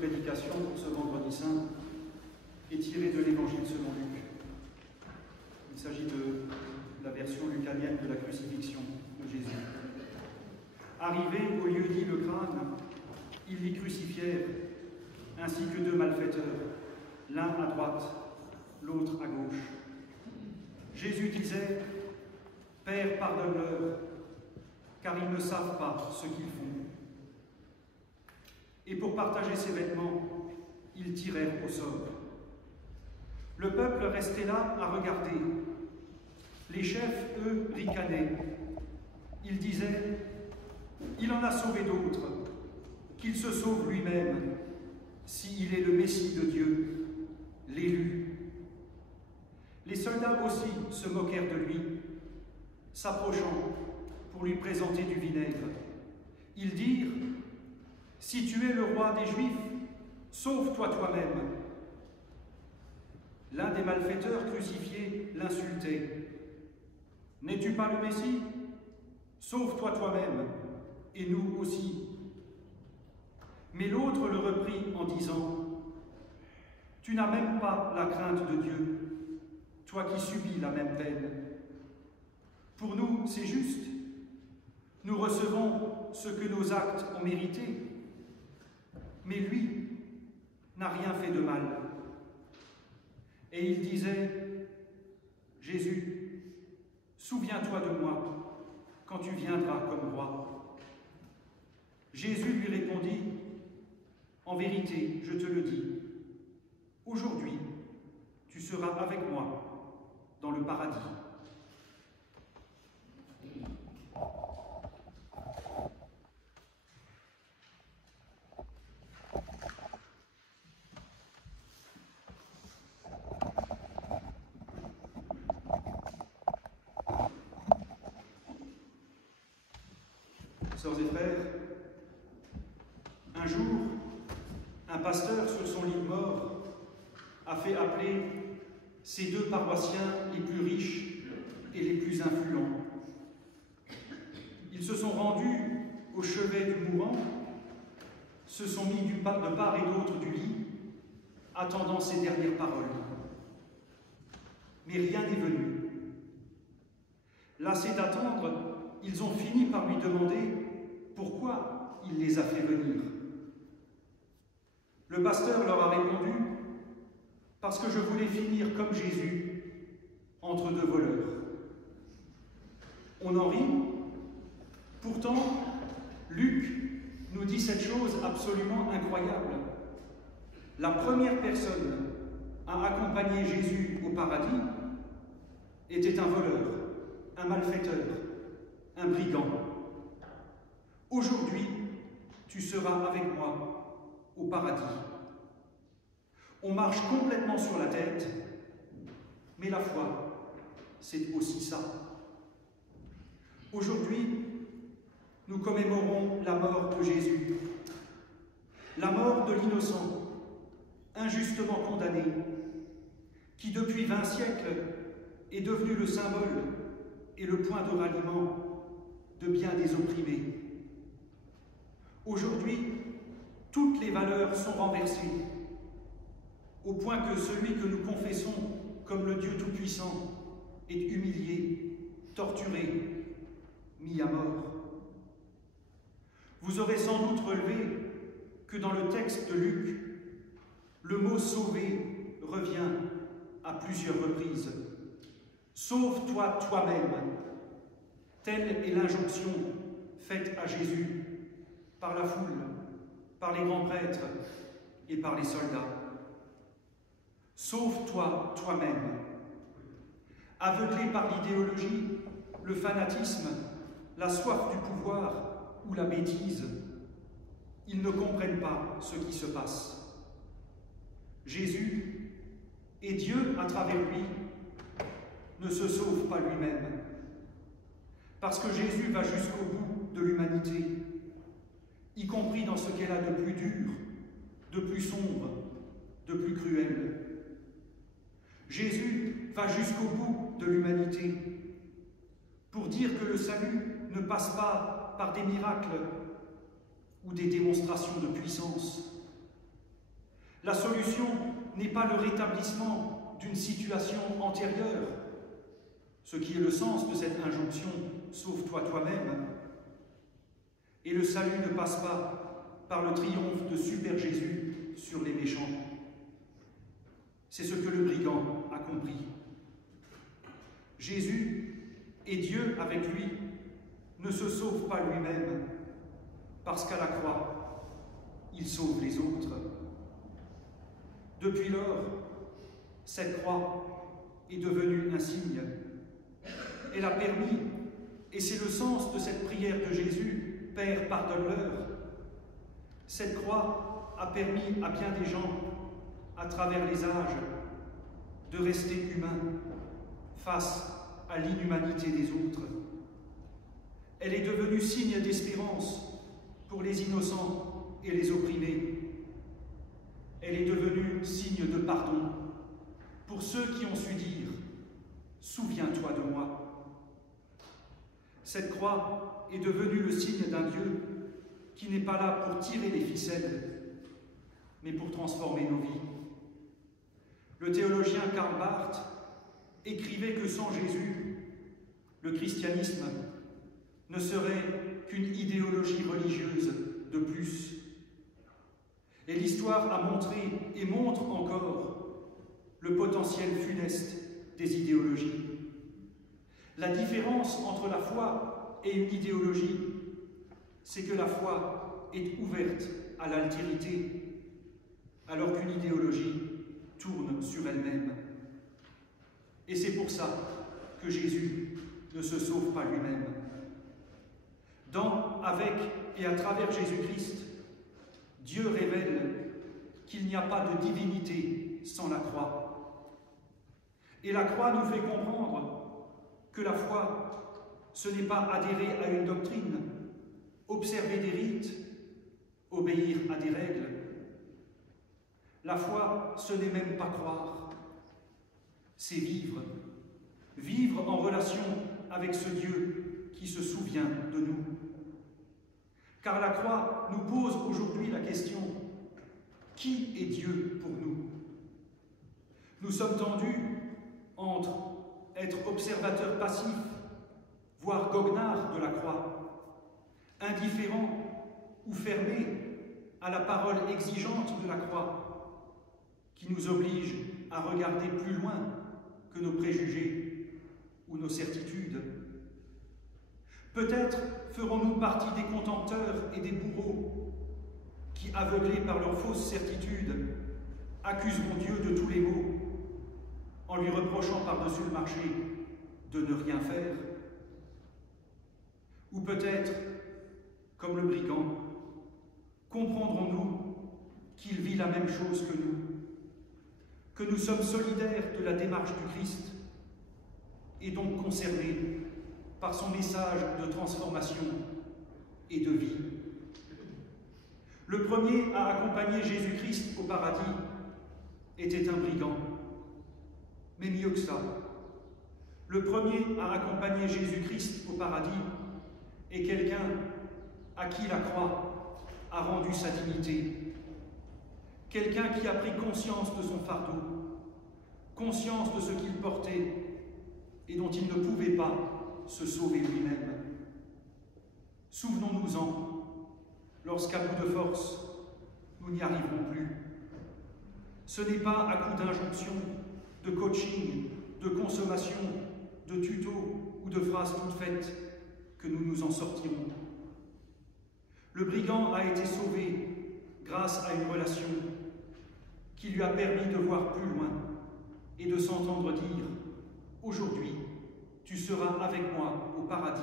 prédication pour ce vendredi saint est tirée de l'Évangile selon Luc. Il s'agit de la version lucanienne de la crucifixion de Jésus. Arrivés au lieu dit le crâne, ils l'y crucifièrent, ainsi que deux malfaiteurs, l'un à droite, l'autre à gauche. Jésus disait, « Père, pardonne-leur, car ils ne savent pas ce qu'ils font. » Et pour partager ses vêtements, ils tirèrent au sort. Le peuple restait là à regarder. Les chefs, eux, ricanaient. Ils disaient, « Il en a sauvé d'autres, qu'il se sauve lui-même, s'il est le Messie de Dieu, l'élu. » Les soldats aussi se moquèrent de lui, s'approchant pour lui présenter du vinaigre. Ils dirent, « Si tu es le roi des Juifs, sauve-toi toi-même. » L'un des malfaiteurs crucifiés l'insultait. « N'es-tu pas le Messie? Sauve-toi toi-même, et nous aussi. » Mais l'autre le reprit en disant, « Tu n'as même pas la crainte de Dieu, toi qui subis la même peine. Pour nous, c'est juste. Nous recevons ce que nos actes ont mérité. Mais lui n'a rien fait de mal. » Et il disait, « Jésus, souviens-toi de moi quand tu viendras comme roi. » Jésus lui répondit, « En vérité, je te le dis, aujourd'hui, tu seras avec moi dans le paradis. » Sœurs et frères, un jour, un pasteur sur son lit de mort a fait appeler ses deux paroissiens les plus riches et les plus influents. Ils se sont rendus au chevet du mourant, se sont mis de part et d'autre du lit, attendant ses dernières paroles. Mais rien n'est venu. Lassés d'attendre, ils ont fini par lui demander pourquoi il les a fait venir. Le pasteur leur a répondu « Parce que je voulais finir comme Jésus, entre deux voleurs. » On en rit. Pourtant, Luc nous dit cette chose absolument incroyable. La première personne à accompagner Jésus au paradis était un voleur, un malfaiteur, un brigand. Aujourd'hui, tu seras avec moi au paradis. On marche complètement sur la tête, mais la foi, c'est aussi ça. Aujourd'hui, nous commémorons la mort de Jésus, la mort de l'innocent, injustement condamné, qui depuis 20 siècles est devenu le symbole et le point de ralliement de bien des opprimés. Aujourd'hui, toutes les valeurs sont renversées, au point que celui que nous confessons comme le Dieu Tout-Puissant est humilié, torturé, mis à mort. Vous aurez sans doute relevé que dans le texte de Luc, le mot « sauver » revient à plusieurs reprises. « Sauve-toi toi-même » telle est l'injonction faite à Jésus par la foule, par les grands prêtres et par les soldats. Sauve-toi toi-même. Aveuglés par l'idéologie, le fanatisme, la soif du pouvoir ou la bêtise, ils ne comprennent pas ce qui se passe. Jésus et Dieu à travers lui ne se sauvent pas lui-même, parce que Jésus va jusqu'au bout de l'humanité, y compris dans ce qu'elle a de plus dur, de plus sombre, de plus cruel. Jésus va jusqu'au bout de l'humanité pour dire que le salut ne passe pas par des miracles ou des démonstrations de puissance, La solution n'est pas le rétablissement d'une situation antérieure, ce qui est le sens de cette injonction « Sauve-toi toi-même ». Et le salut ne passe pas par le triomphe de Super Jésus sur les méchants. C'est ce que le brigand a compris. Jésus et Dieu avec lui ne se sauve pas lui-même, parce qu'à la croix, il sauve les autres. Depuis lors, cette croix est devenue un signe. Elle a permis, et c'est le sens de cette prière de Jésus, « Père, pardonne-leur ». Cette croix a permis à bien des gens, à travers les âges, de rester humains face à l'inhumanité des autres. Elle est devenue signe d'espérance pour les innocents et les opprimés. Elle est devenue signe de pardon pour ceux qui ont su dire « Souviens-toi de moi ». Cette croix est devenue le signe d'un Dieu qui n'est pas là pour tirer les ficelles, mais pour transformer nos vies. Le théologien Karl Barth écrivait que sans Jésus, le christianisme ne serait qu'une idéologie religieuse de plus. Et l'histoire a montré et montre encore le potentiel funeste des idéologies. La différence entre la foi et une idéologie, c'est que la foi est ouverte à l'altérité, alors qu'une idéologie tourne sur elle-même. Et c'est pour ça que Jésus ne se sauve pas lui-même. Dans, avec et à travers Jésus-Christ, Dieu révèle qu'il n'y a pas de divinité sans la croix. Et la croix nous fait comprendre que la foi, ce n'est pas adhérer à une doctrine, observer des rites, obéir à des règles. La foi, ce n'est même pas croire, c'est vivre. Vivre en relation avec ce Dieu qui se souvient de nous. Car la croix nous pose aujourd'hui la question « Qui est Dieu pour nous ?» Nous sommes tendus entre être observateurs passifs, voire goguenards de la croix, indifférents ou fermés à la parole exigeante de la croix, qui nous oblige à regarder plus loin que nos préjugés ou nos certitudes. Peut-être ferons-nous partie des contempteurs et des bourreaux qui, aveuglés par leurs fausses certitudes, accuseront Dieu de tous les maux en lui reprochant par-dessus le marché de ne rien faire. Ou peut-être, comme le brigand, comprendrons-nous qu'il vit la même chose que nous sommes solidaires de la démarche du Christ et donc concernés par son message de transformation et de vie. Le premier à accompagner Jésus-Christ au paradis était un brigand, mais mieux que ça. Le premier à accompagner Jésus-Christ au paradis est quelqu'un à qui la croix a rendu sa dignité, quelqu'un qui a pris conscience de son fardeau, conscience de ce qu'il portait et dont il ne pouvait pas se sauver lui-même. Souvenons-nous-en, lorsqu'à bout de force, nous n'y arriverons plus. Ce n'est pas à coup d'injonction, de coaching, de consommation, de tutos ou de phrases toutes faites que nous nous en sortirons. Le brigand a été sauvé grâce à une relation qui lui a permis de voir plus loin et de s'entendre dire « Aujourd'hui, tu seras avec moi au paradis ».